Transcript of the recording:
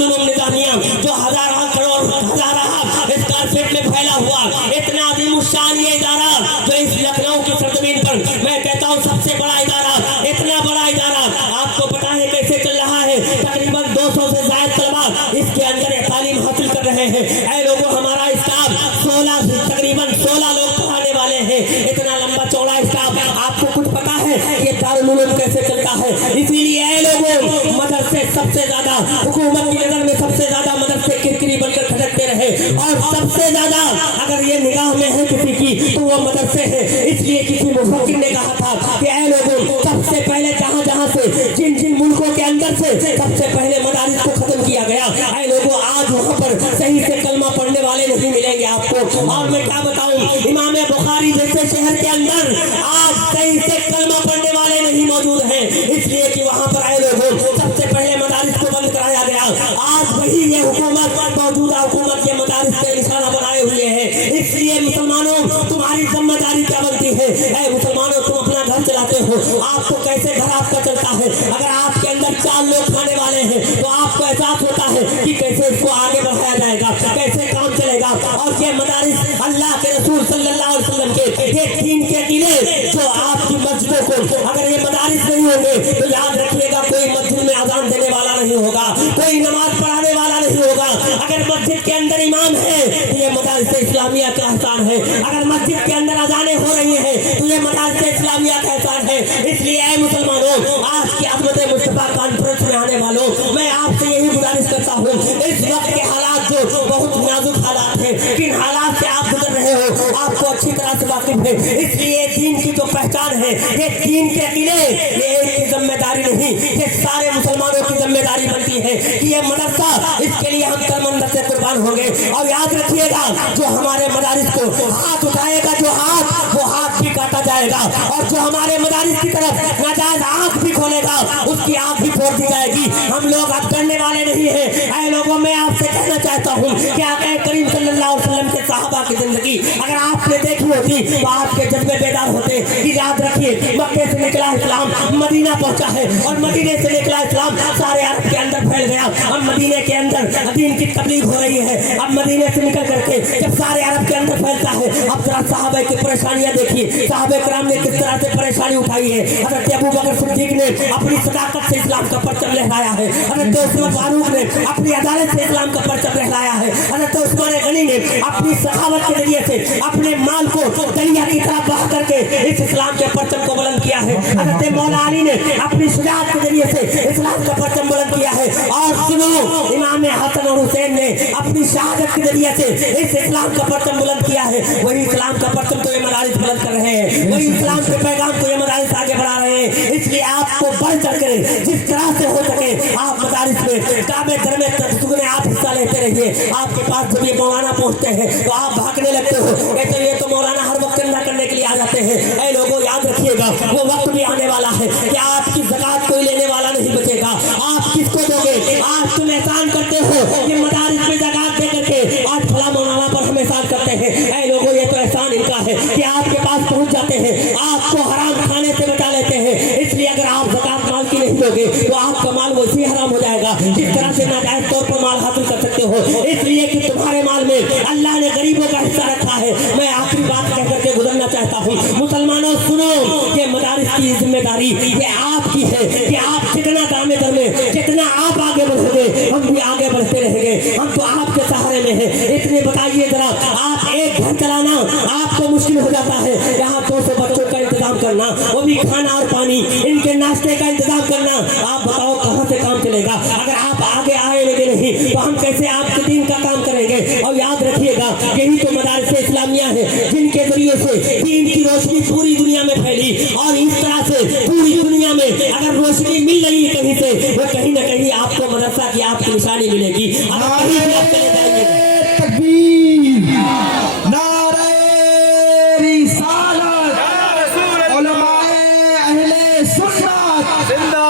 दारुल निजामिया जो हजारों करोड़ हजारों स्क्वायर में फैला हुआ इतना अजीमुशान ये इदारा जो इस लखनऊ की सरजमीन पर मैं कहता हूँ सबसे बड़ा इदारा, इतना बड़ा इदारा, आपको पता है कैसे चल रहा है। तकरीबन 200 से ज्यादा तलबा इसके अंदर तालीम हासिल कर रहे हैं। ऐ लोगों, हमारा स्टाफ तकरीबन 16 लोग पढ़ाने वाले हैं। इतना लंबा चौड़ा स्टाफ, आपको कुछ पता है ये दारुल उलूम कैसे चलता है। इसीलिए ऐ लोगों, मदरसे सबसे ज्यादा हुकूमत की नजर में सबसे ज्यादा मदरसे किरकिरी बनकर खटकते रहे और सबसे ज्यादा अगर ये निगाह में है किसी की तो वो मदरसे है। इसलिए किसी मुफक्किर ने कहा था कि ऐ लोगों, सबसे पहले जहां जहां से जिन जिन मुल्कों के अंदर से सबसे पहले मदारिस को खत्म किया गया, ऐ लोगों आज वहां पर सही से कलमा पढ़ने वाले नहीं मिलेंगे आपको। और मैं क्या बताऊं, इमाम बुखारी जैसे शहर के अंदर आज सही से कलमा पढ़ने वाले नहीं मौजूद हैं, इसलिए कि वहां पर आए लोगों सबसे पहले मदारिस को बंद कराया गया। आज वही ये हुकूमत, मौजूदा हुकूमत ये मदारिस के निशाना बनाए हुए हैं। इसलिए मुसलमानों, तुम्हारी जिम्मेदारी क्या बनती है? ऐ मुसलमानों, तुम अपना घर चलाते हो, आपको कैसे घर आपका चलता है? अगर आपके अंदर 4 लोग खाने वाले हैं तो आपको एहसास होता है कि कैसे इसको आगे बढ़ाया जाएगा, कैसे काम चलेगा। और ये मदारिस अल्लाह के रसूल सल्लल्लाहु अलैहि वसल्लम के ये दीन के किले जो आपकी मस्जिदों को, अगर ये मदारिस नहीं होंगे तो याद रखिएगा कोई मस्जिद में अजान देने वाला नहीं होगा, कोई नमाज पढ़ाने वाला नहीं होगा। अगर मस्जिद के अंदर इमाम है तो ये मदारिस इस्लामिया का एहसान है। अगर मस्जिद के अंदर अजानें हो रही हैं तो ये मदारिस इस्लामिया का एहसान है। इसलिए ऐ मुसलमानों, आज की अज़मत मुस्तफा कॉन्फ्रेंस में आने वालों, मैं आपसे यही गुजारिश करता हूँ, इस वक्त के हालात जो बहुत नाजुक हालात हैं, किन हालात से आप गुजर रहे हो आपको अच्छी तरह से वाकिफ है। इसलिए दीन की जो पहचान है, ये दीन के किले, ये एक की जिम्मेदारी नहीं, ये सारे मुसलमानों की जिम्मेदारी बनती है कि ये मदरसा, इसके लिए हम कलमंद से कुर्बान होंगे। और याद रखिएगा, जो हमारे मदारिस को हाथ उठाएगा, जो हाथ, वो हाथ भी काटा जाएगा। और जो हमारे मदारिस की तरफ नाजायज आंख भी खोलेगा, उसकी आंख भी फोड़ दी जाएगी। हम लोग अब करने वाले नहीं है। ऐ लोगों, मैं आपसे कहना चाहता हूँ कि आक़ा करीम सल्लल्लाहु अलैहि वसल्लम के सहाबा की जिंदगी अगर आपने देखी होती तो आपके जज्बे बेदार होते कि याद रखिए, मक्के से निकला इस्लाम मदीना पहुंचा है और मदीने से निकला इस्लाम सारे अरब के अंदर फैल गया। अब मदीने के अंदर दीन की तबलीग हो रही है। अब मदीने से निकल करके जब सारे अरब के अंदर फैलता है, अब जरा सहाबा की परेशानियां देखिए, सहाबा किराम ने किस तरह से परेशानी उठाई है। हज़रत अबू बकर सिद्दीक ने अपनी सदाकत से इस्लाम का परचम लहराया है। हज़रत उस्मान फारूक ने अपनी अदालत से इस्लाम का परचम लहराया है। हज़रत उस्मान गनी ने अपनी सखावत के जरिए से अपने माल को दरिया की तरह बहा करके इस इस्लाम के परचम को बुलंद किया है। हज़रत मौला अली ने अपनी शुजाअत के जरिए से इस्लाम का परचम बुलंद किया है। और सुनो, इमाम हसन और हुसैन ने अपनी शहादत के जरिए से इस इस्लाम का परचम बुलंद किया है। वही इस्लाम का परचम तो ये मदारिस बुलंद कर रहे हैं, वही इस्लाम के पैगाम को ये मदारिस आगे बढ़ा रहे हैं। इसलिए आपको बढ़ चढ़ कर जिस तरह से हो सके आप मदारिस में काबे दर में तसदुक़ आप हिस्सा लेते रहिए। आपके पास जब ये मौलाना पहुंचते हैं तो आप भागने लगते हो, कहते हो ये तो मौलाना हर वक्त चंदा करने के लिए आ जाते हैं। ऐ लोगों, याद रखिएगा, वो वक्त भी आने वाला है कि आपकी ज़कात कोई लेने वाला नहीं बचेगा। आप किसको दोगे? आज तुम एहसान करते हो कि मदारिस में ज़कात दे करके आज फला मौलाना पर हम एहसान करते हैं। ऐ लोगों, ये तो एहसान इनका है कि आपके पास पहुंच जाते हैं, आपको हराम खाने से बचा लेते हैं। इसलिए अगर आप ज़कात माल की नहीं दोगे तो आपका माल वैसे हराम हो जाएगा जिस तरह से नाजायज तौर पर माल हासिल कर सकते हो। इसलिए कि तुम्हारे माल में अल्लाह ने गरीबों का हिस्सा रखा है। मैं आखिरी बात कह करके गुजरना चाहता हूँ, मुसलमानों सुनो, ये मदारिस की जिम्मेदारी ये आपकी है कि आप जितना दामे दर में जितना आप आगे बढ़ोगे हम भी आगे बढ़ते रहेंगे। हम तो आपके सहारे में हैं। इतने बताइए जरा, आप एक घर चलाना आपको मुश्किल हो जाता है, यहाँ 200 बच्चों का इंतजाम करना, वो भी खाना और पानी, इनके नाश्ते का इंतजाम करना, आप बताओ कहाँ से काम चलेगा? अगर आप आगे आए लगे नहीं तो हम कैसे आपके दीन का काम करेंगे? और याद रखिएगा, यही तो मदारिस इस्लामिया है जिनके जरिए से दीन की रोशनी पूरी दुनिया में फैली। और इस तरह से पूरी दुनिया में अगर रोशनी मिल रही है कहीं से, वो कहीं ना कहीं आपको मदरसा की आपकी निशानी मिलेगी। अगर कहीं